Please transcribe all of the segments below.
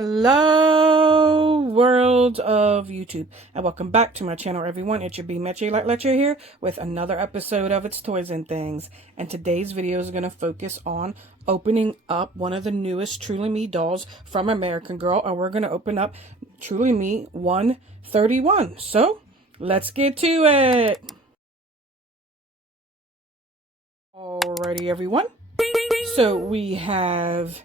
Hello, world of YouTube, and welcome back to my channel, everyone. It's your B Metche Like Letcher here with another episode of It's Toys and Things. And today's video is going to focus on opening up one of the newest Truly Me dolls from American Girl, and we're going to open up Truly Me 131. So let's get to it. Alrighty, everyone. So we have,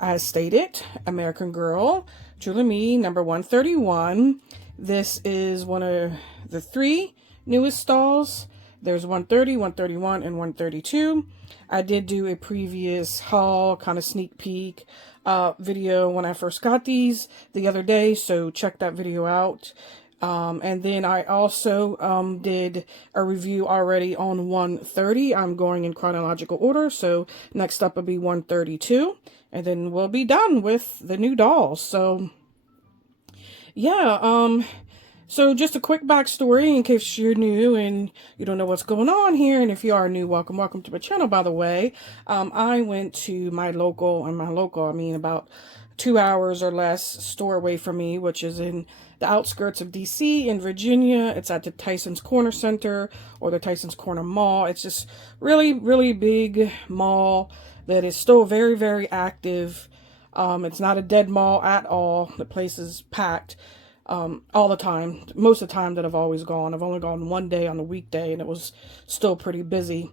as stated, American Girl, Truly Me, number 131. This is one of the three newest dolls. There's 130, 131, and 132. I did do a previous haul, kind of sneak peek video when I first got these the other day, so check that video out. And then I also did a review already on 130. I'm going in chronological order, so next up will be 132. And then we'll be done with the new dolls. So, yeah, so just a quick backstory in case you're new and you don't know what's going on here. And if you are new, welcome to my channel, by the way. I went to my local, I mean about 2 hours or less store away from me, which is in the outskirts of DC in Virginia. It's at the Tyson's Corner Center or the Tyson's Corner Mall. It's just really big mall that is still very active. It's not a dead mall at all. The place is packed all the time. Most of the time that I've always gone. I've only gone one day on a weekday and it was still pretty busy.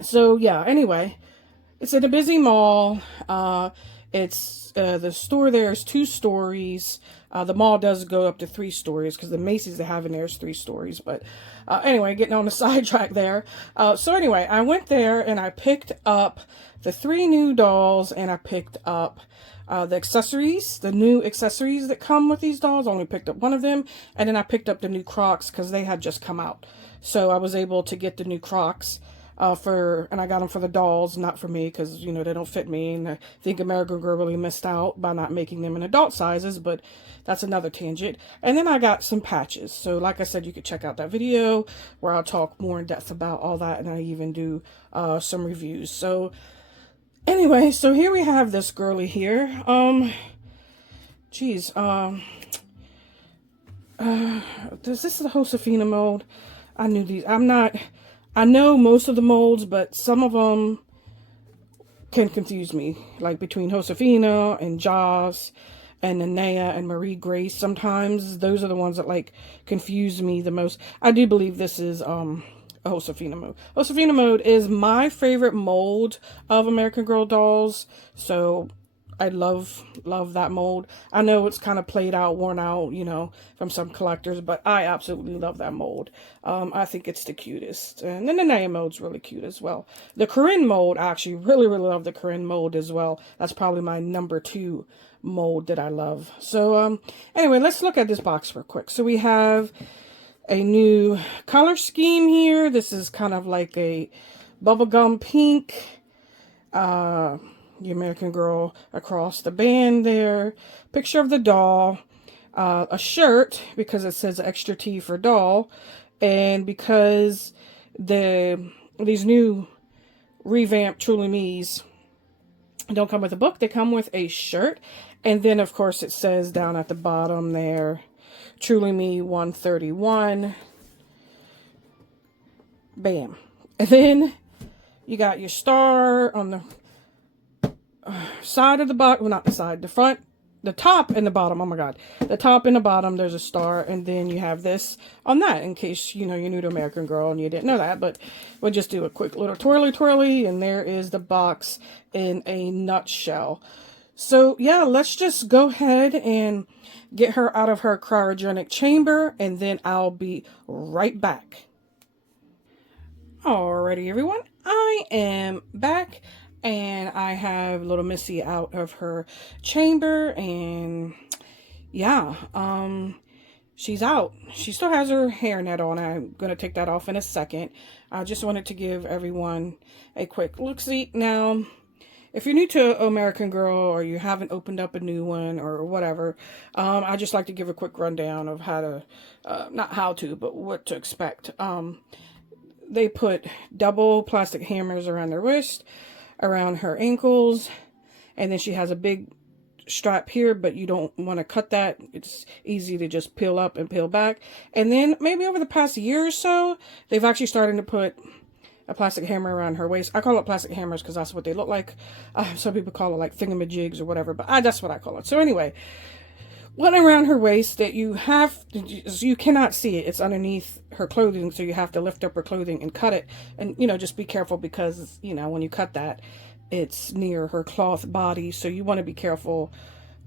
So yeah, anyway, it's in a busy mall. It's the store there is 2 stories. The mall does go up to 3 stories because the Macy's they have in there is 3 stories. But anyway, getting on the sidetrack there. So anyway, I went there and I picked up the 3 new dolls, and I picked up the accessories, the new accessories that come with these dolls. I only picked up one of them, and then I picked up the new Crocs because they had just come out. So I was able to get the new Crocs. And I got them for the dolls, not for me, because, you know, they don't fit me, and I think American Girl really missed out by not making them in adult sizes, but that's another tangent. And then I got some patches, so like I said, you could check out that video where I'll talk more in depth about all that, and I even do some reviews. So anyway, so here we have this girly here. This is the Josefina mold. I knew these. I know most of the molds, but some of them can confuse me. Like between Josefina and Joss and Nanea and Marie Grace, sometimes those are the ones that like confuse me the most. I do believe this is a Josefina mode. Josefina mode is my favorite mold of American Girl dolls, so I love that mold. I know it's kind of played out, worn out, you know, from some collectors, but I absolutely love that mold. I think it's the cutest. And then the Nanea mold's really cute as well. The Corinne mold, I actually really love the Corinne mold as well. That's probably my number 2 mold that I love. So, anyway, let's look at this box real quick. So we have a new color scheme here. This is kind of like a bubblegum pink. The American Girl across the band there. Picture of the doll. A shirt, because it says extra T for doll. And because these new revamped Truly Me's don't come with a book, they come with a shirt. And then, of course, it says down at the bottom there, Truly Me 131. Bam. And then you got your star on the side of the box, well, not the side, the front, the top and the bottom. Oh my god, the top and the bottom, there's a star, and then you have this on that, in case, you know, you're new to American Girl and you didn't know that. But we'll just do a quick little twirly, and there is the box in a nutshell. So yeah, let's just go ahead and get her out of her cryogenic chamber, and then I'll be right back. Alrighty, everyone, I am back. And I have little Missy out of her chamber, and yeah, she's out. She still has her hairnet on. I'm going to take that off in a second. I just wanted to give everyone a quick look-see. Now, if you're new to American Girl or you haven't opened up a new one or whatever, I just like to give a quick rundown of how to, not how to, but what to expect. They put double plastic hammers around their wrist, around her ankles, and then she has a big strap here, but you don't want to cut that. It's easy to just peel up and peel back. And then maybe over the past year or so, they've actually started to put a plastic hammer around her waist. I call it plastic hammers because that's what they look like. Some people call it like thingamajigs or whatever, but that's what I call it. So anyway, one around her waist that you cannot see it. It's underneath her clothing, so you have to lift up her clothing and cut it. And, just be careful because, when you cut that, it's near her cloth body. So you want to be careful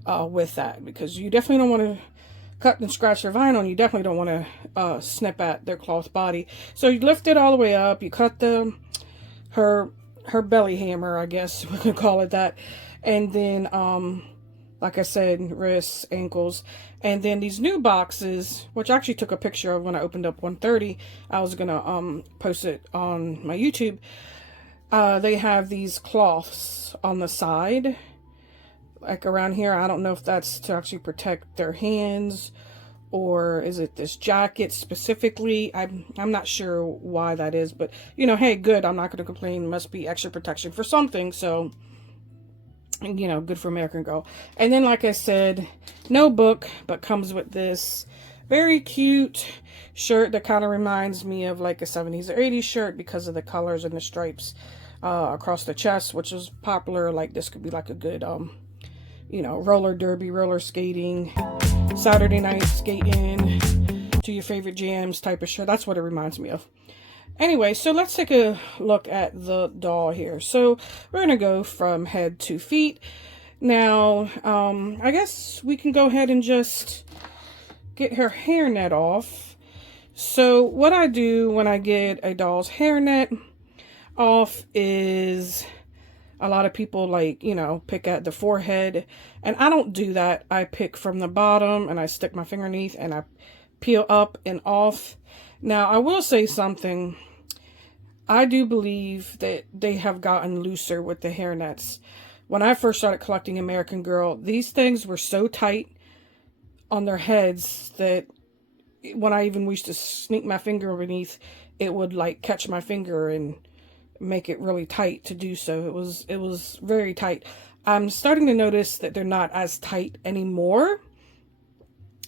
with that, because you definitely don't want to cut and scratch their vinyl, and you definitely don't want to snip at their cloth body. So you lift it all the way up, you cut her belly hammer, I guess we could call it that, and then like I said, wrists, ankles, and then these new boxes, which I actually took a picture of when I opened up 130. I was gonna post it on my YouTube. They have these cloths on the side, like around here. I don't know if that's to actually protect their hands, or is it this jacket specifically? I'm not sure why that is, but hey, good. I'm not going to complain. Must be extra protection for something. So, good for American Girl. And then, like I said, no book, but comes with this very cute shirt that kind of reminds me of like a 70s or 80s shirt because of the colors and the stripes across the chest, which is popular. Like this could be like a good roller derby, roller skating, Saturday night skating to your favorite jams type of shirt. That's what it reminds me of. Anyway, so let's take a look at the doll here. So we're going to go from head to feet. Now, I guess we can go ahead and just get her hairnet off. So what I do when I get a doll's hairnet off is, a lot of people pick at the forehead, and I don't do that. I pick from the bottom and I stick my finger underneath and I peel up and off. Now, I will say something. I do believe that they have gotten looser with the hairnets. When I first started collecting American Girl, these things were so tight on their heads that when I even used to sneak my finger beneath, it would catch my finger and make it really tight to do so. It was very tight. I'm starting to notice that they're not as tight anymore,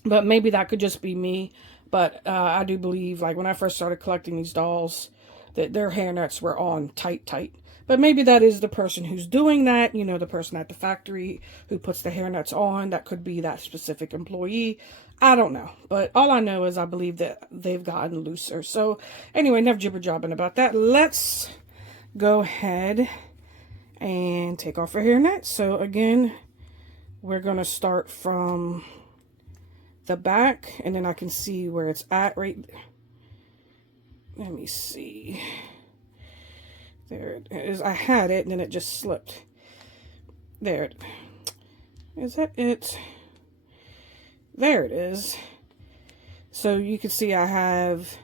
but maybe that could just be me. But I do believe, when I first started collecting these dolls, that their hairnets were on tight. But maybe that is the person who's doing that, the person at the factory who puts the hairnets on. That could be that specific employee. I don't know. But all I know is I believe that they've gotten looser. So anyway, enough jibber-jabbing about that. Let's go ahead and take off our hairnet. So again, we're going to start from the back, and then I can see where it's at right. Let me see. There it is. I had it and then it just slipped. There it is. That it? There it is. So you can see I have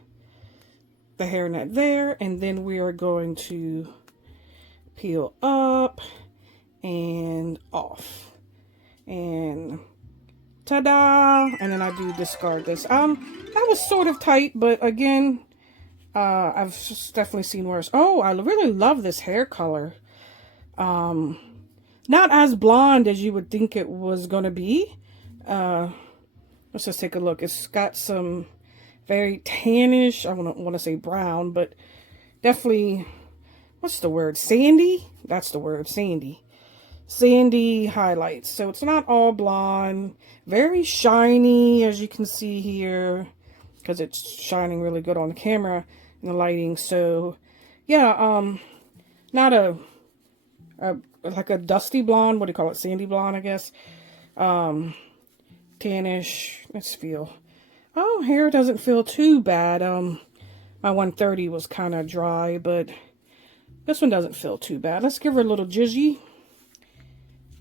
the hairnet there, and then we are going to peel up and off, and ta-da! And then I do discard this. That was sort of tight, but again, I've definitely seen worse. Oh, I really love this hair color. Not as blonde as you would think it was gonna be. Let's just take a look. It's got some very tannish, I want to say brown, but definitely, what's the word? Sandy? That's the word, sandy. Sandy highlights. So it's not all blonde. Very shiny, as you can see here, because it's shining really good on the camera and the lighting. So yeah, not like a dusty blonde. What do you call it? Sandy blonde, I guess. Tannish. Let's feel. Oh, hair doesn't feel too bad. My 130 was kind of dry, but this one doesn't feel too bad. Let's give her a little jizzy.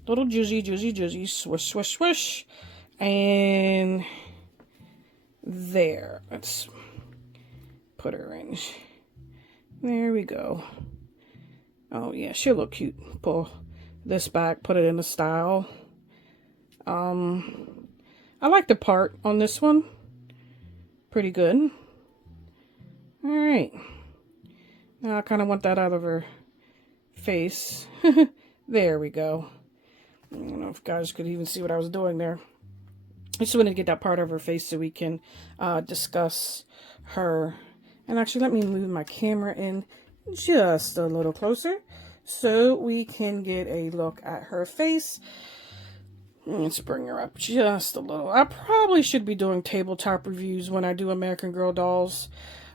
Little jizzy, swish, swish, swish. And there. Let's put her in. There we go. Oh, yeah, she'll look cute. Pull this back, put it in the style. I like the part on this one. Pretty good. Alright. Now I kind of want that out of her face. There we go. I don't know if you guys could even see what I was doing there. I just wanted to get that part of her face so we can discuss her. And actually, let me move my camera in just a little closer so we can get a look at her face. Let's bring her up just a little. I probably should be doing tabletop reviews when I do American Girl dolls.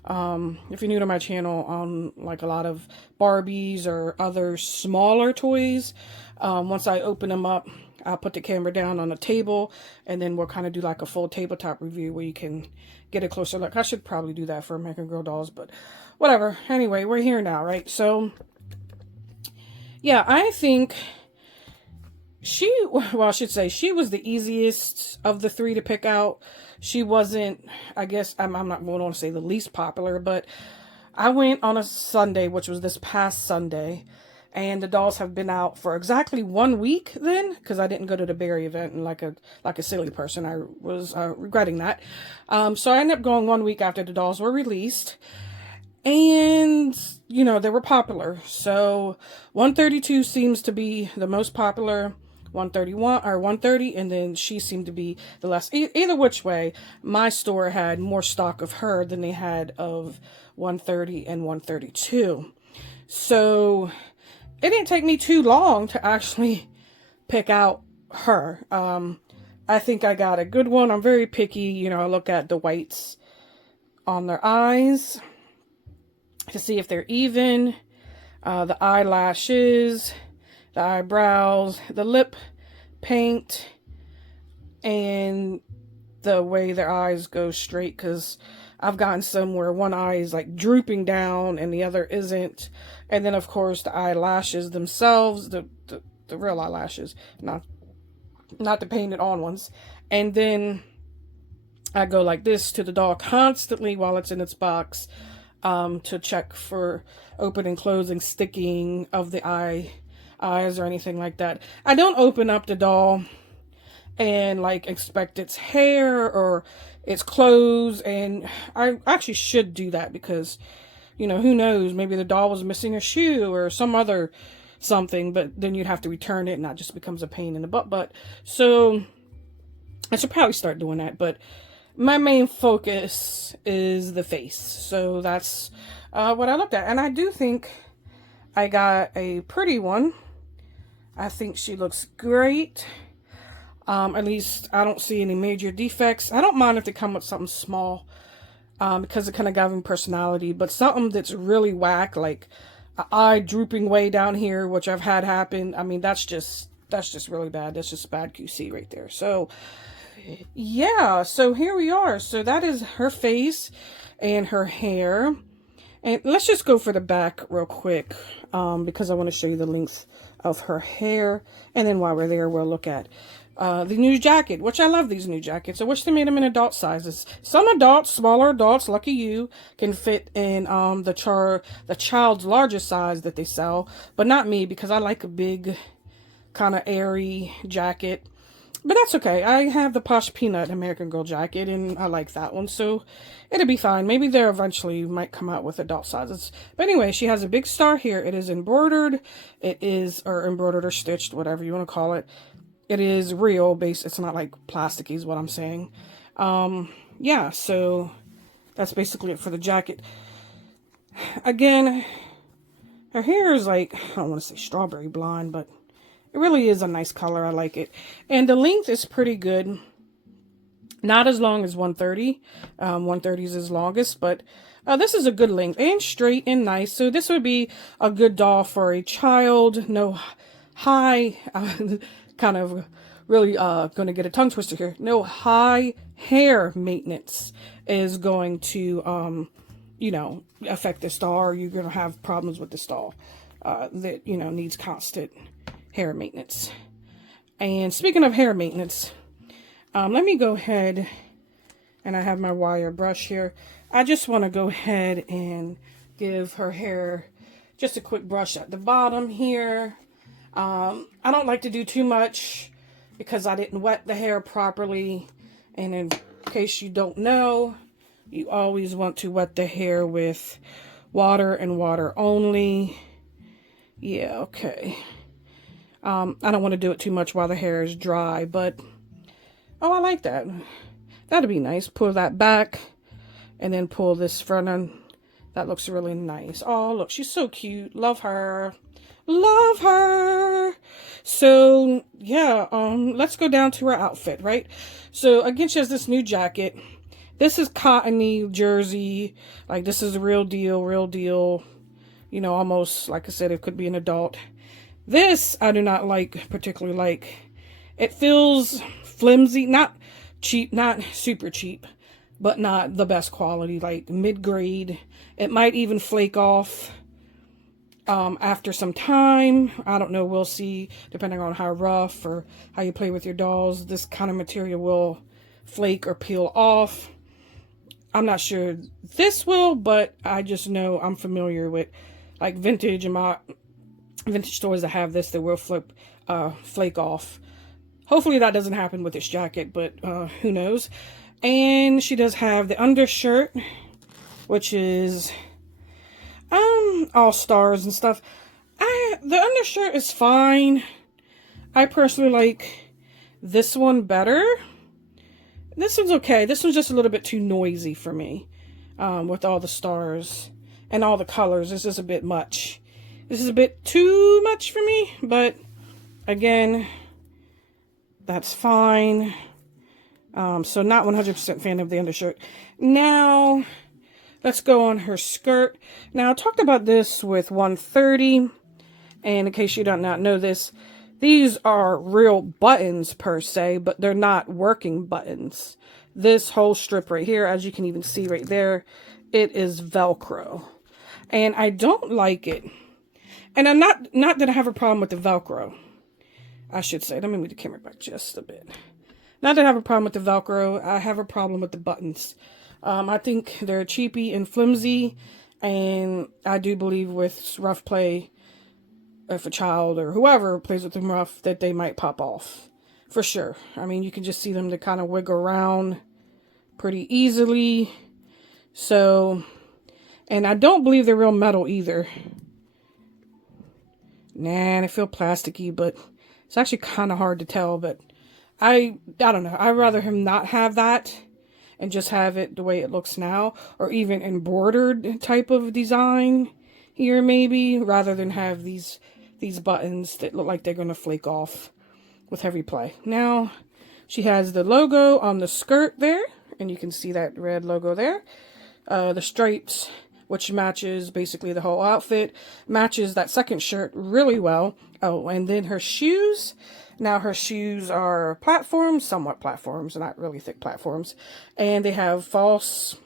If you're new to my channel, like a lot of Barbies or other smaller toys, once I open them up, I'll put the camera down on the table, and then we'll kind of do like a full tabletop review where you can get a closer look. I should probably do that for American Girl dolls, but whatever. Anyway, we're here now, right? So, yeah, I think I should say she was the easiest of the three to pick out. She wasn't, I guess, I'm not going to say the least popular, but I went on a Sunday, which was this past Sunday, and the dolls have been out for exactly 1 week then, because I didn't go to the Barry event, and like a silly person, I was regretting that. So I ended up going 1 week after the dolls were released, and, you know, they were popular. So 132 seems to be the most popular. 131 or 130, and then she seemed to be the less. Either which way, my store had more stock of her than they had of 130 and 132. So it didn't take me too long to actually pick out her. I think I got a good one. I'm very picky. You know, I look at the whites on their eyes to see if they're even, the eyelashes, the eyebrows, the lip paint, and the way their eyes go straight, because I've gotten some where one eye is like drooping down and the other isn't. And then of course the eyelashes themselves, the real eyelashes, not the painted on ones. And then I go like this to the doll constantly while it's in its box, to check for opening, closing, sticking of the eyes or anything like that. I don't open up the doll and like expect its hair or its clothes, and I actually should do that because, you know, who knows, maybe the doll was missing a shoe or some other something, but then you'd have to return it and that just becomes a pain in the butt. So I should probably start doing that, but my main focus is the face. So that's what I looked at, and I do think I got a pretty one. I think she looks great. At least I don't see any major defects. I don't mind if they come with something small, because it kind of gives them personality, but something that's really whack, like an eye drooping way down here, which I've had happen. I mean, that's just really bad. That's just bad QC right there. So yeah, so here we are. So that is her face and her hair. And let's just go for the back real quick, because I want to show you the length of her hair. And then while we're there, we'll look at the new jacket, which I love these new jackets. I wish they made them in adult sizes. Some adults, smaller adults, lucky you, can fit in the child's largest size that they sell. But not me, because I like a big, kind of airy jacket. But that's okay. I have the Posh Peanut American Girl jacket, and I like that one, so it'll be fine. Maybe they eventually might come out with adult sizes. But anyway, she has a big star here. It is embroidered. It is, or embroidered or stitched, whatever you want to call it. It is real base. It's not like plasticky is what I'm saying. Yeah, so that's basically it for the jacket. Again, her hair is like, I don't want to say strawberry blonde, but it really is a nice color. I like it. And the length is pretty good. Not as long as 130. 130 is his longest, but this is a good length and straight and nice. So this would be a good doll for a child. No high, kind of really going to get a tongue twister here. No high hair maintenance is going to, you know, affect this doll, or you're going to have problems with this doll that, you know, needs constant hair maintenance. And speaking of hair maintenance, let me go ahead, and I have my wire brush here. I just want to go ahead and give her hair just a quick brush at the bottom here. I don't like to do too much because I didn't wet the hair properly. And in case you don't know, you always want to wet the hair with water and water only. Yeah, okay. I don't want to do it too much while the hair is dry, but oh, I like that. That'd be nice. Pull that back and then pull this front on. That looks really nice. Oh, look, she's so cute. Love her. Love her. So, yeah, let's go down to her outfit, right? So, again, she has this new jacket. This is cottony jersey. Like, this is the real deal, real deal. You know, almost, like I said, it could be an adult. This, I do not like, particularly like. It feels flimsy, not cheap, not super cheap, but not the best quality, like mid-grade. It might even flake off after some time. I don't know, we'll see, depending on how rough or how you play with your dolls. This kind of material will flake or peel off. I'm not sure this will, but I just know I'm familiar with like vintage and my vintage stores that have this that will flake off. Hopefully that doesn't happen with this jacket, but who knows. And she does have the undershirt, which is all stars and stuff. The undershirt is fine. I personally like this one better. This one's okay. This one's just a little bit too noisy for me, with all the stars and all the colors. This is a bit much. This is a bit too much for me, but again, that's fine. So not 100% fan of the undershirt. Now, let's go on her skirt. Now, I talked about this with 130, and in case you do not know this, these are real buttons per se, but they're not working buttons. This whole strip right here, as you can even see right there, it is Velcro. And I don't like it. And I'm not that I have a problem with the Velcro, I should say. Let me move the camera back just a bit. Not that I have a problem with the Velcro. I have a problem with the buttons. I think they're cheapy and flimsy. And I do believe with rough play, if a child or whoever plays with them rough, that they might pop off. For sure. I mean, you can just see them to kind of wiggle around pretty easily. So, and I don't believe they're real metal either. Nah, they feel plasticky, but it's actually kind of hard to tell. But I don't know. I'd rather him not have that and just have it the way it looks now, or even embroidered type of design here maybe, rather than have these buttons that look like they're going to flake off with heavy play. Now, she has the logo on the skirt there, and you can see that red logo there. The stripes, which matches basically the whole outfit, matches that second shirt really well. Oh, and then her shoes. Now her shoes are platforms, somewhat platforms, not really thick platforms. And they have false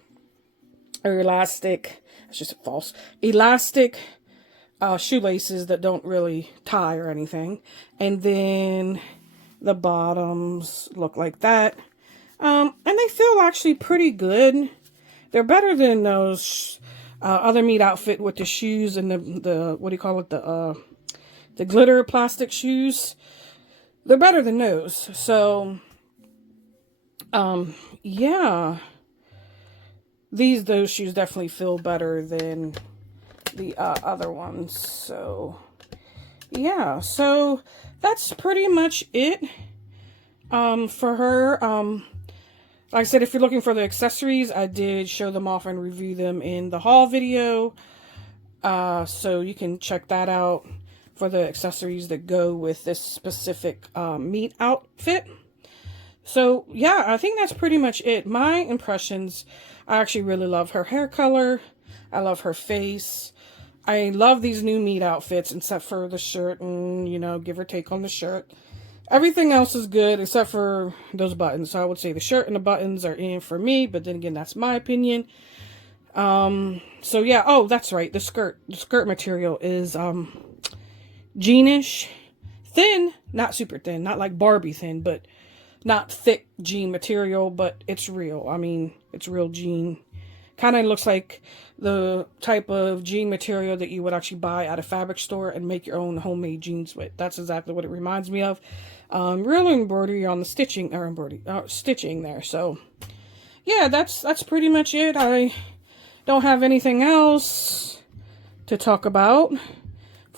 or elastic, it's just false, elastic shoelaces that don't really tie or anything. And then the bottoms look like that. And they feel actually pretty good. They're better than those other meat outfit with the shoes and the what do you call it, the glitter plastic shoes. They're better than those. So yeah, those shoes definitely feel better than the other ones. So yeah, so that's pretty much it for her. Like I said, if you're looking for the accessories, I did show them off and review them in the haul video. So you can check that out for the accessories that go with this specific meat outfit. So yeah, I think that's pretty much it. My impressions, I actually really love her hair color. I love her face. I love these new meat outfits, except for the shirt and, you know, give or take on the shirt. Everything else is good except for those buttons. So I would say the shirt and the buttons are in for me, but then again, that's my opinion. So yeah, oh, that's right. The skirt material is jeanish, thin, not super thin, not like Barbie thin, but not thick jean material, but it's real. I mean, it's real jean. Kind of looks like the type of jean material that you would actually buy at a fabric store and make your own homemade jeans with. That's exactly what it reminds me of. Real embroidery on the stitching, or stitching there. So yeah, that's pretty much it. I don't have anything else to talk about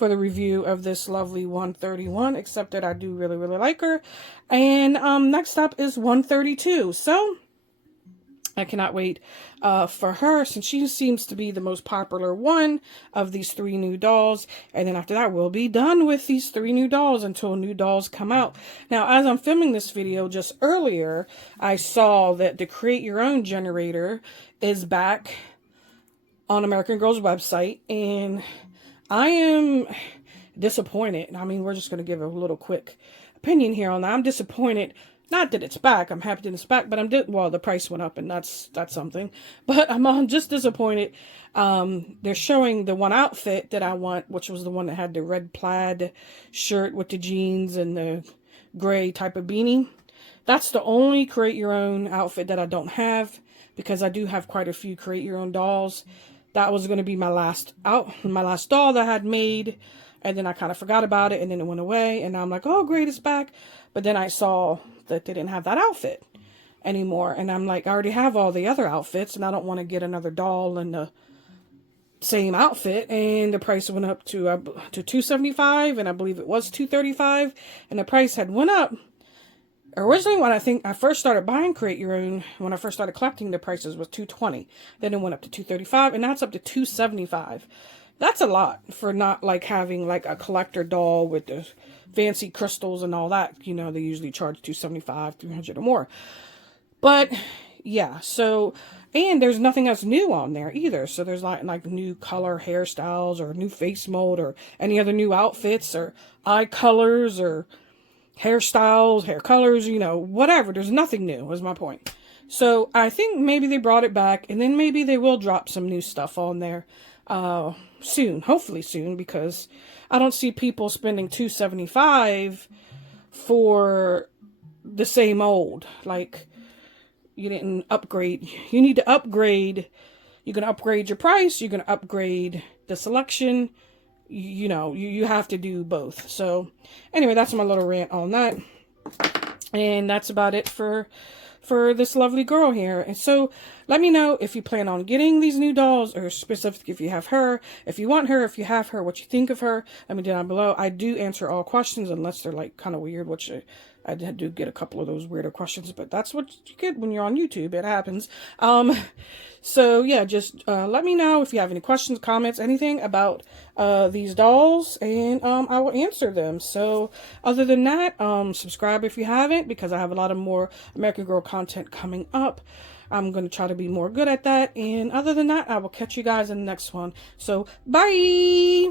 for the review of this lovely 131, except that I do really, really like her. And next up is 132. So I cannot wait for her, since she seems to be the most popular one of these 3 new dolls. And then after that, we'll be done with these 3 new dolls until new dolls come out. Now, as I'm filming this video just earlier, I saw that the Create Your Own generator is back on American Girl's website, and I am disappointed. I mean, we're just going to give a little quick opinion here on that. I'm disappointed. Not that it's back. I'm happy that it's back, but well, the price went up, and that's something. But I'm just disappointed. They're showing the one outfit that I want, which was the one that had the red plaid shirt with the jeans and the gray type of beanie. That's the only Create Your Own outfit that I don't have, because I do have quite a few Create Your Own dolls. That was going to be my last doll that I had made, and then I kind of forgot about it, and then it went away, and now I'm like, oh, great, it's back. But then I saw that they didn't have that outfit anymore, and I'm like, I already have all the other outfits, and I don't want to get another doll in the same outfit. And the price went up to $275, and I believe it was $235, and the price had went up. Originally, when I first started buying Create Your Own, when I first started collecting, the prices was $220. Then it went up to $235, and now it's up to $275. That's a lot for not like having like a collector doll with the fancy crystals and all that. You know, they usually charge $275, $300 or more. But yeah, so, and there's nothing else new on there either. So there's like new color hairstyles or new face mold or any other new outfits or eye colors or hairstyles, hair colors, you know, whatever. There's nothing new, is my point. So I think maybe they brought it back, and then maybe they will drop some new stuff on there soon, hopefully soon, because I don't see people spending $275 for the same old. Like, you didn't upgrade. You need to upgrade. You're going to upgrade your price. You're going to upgrade the selection. You know, you have to do both. So anyway, that's my little rant on that. And that's about it for this lovely girl here. And so let me know if you plan on getting these new dolls, or specifically if you have her, if you want her, if you have her, what you think of her. Let me know down below. I do answer all questions unless they're like kind of weird, which I do get a couple of those weirder questions, but that's what you get when you're on YouTube. It happens. So yeah, just let me know if you have any questions, comments, anything about these dolls, and I will answer them. So other than that, subscribe if you haven't, because I have a lot of more American Girl content coming up. I'm going to try to be more good at that. And other than that, I will catch you guys in the next one. So bye!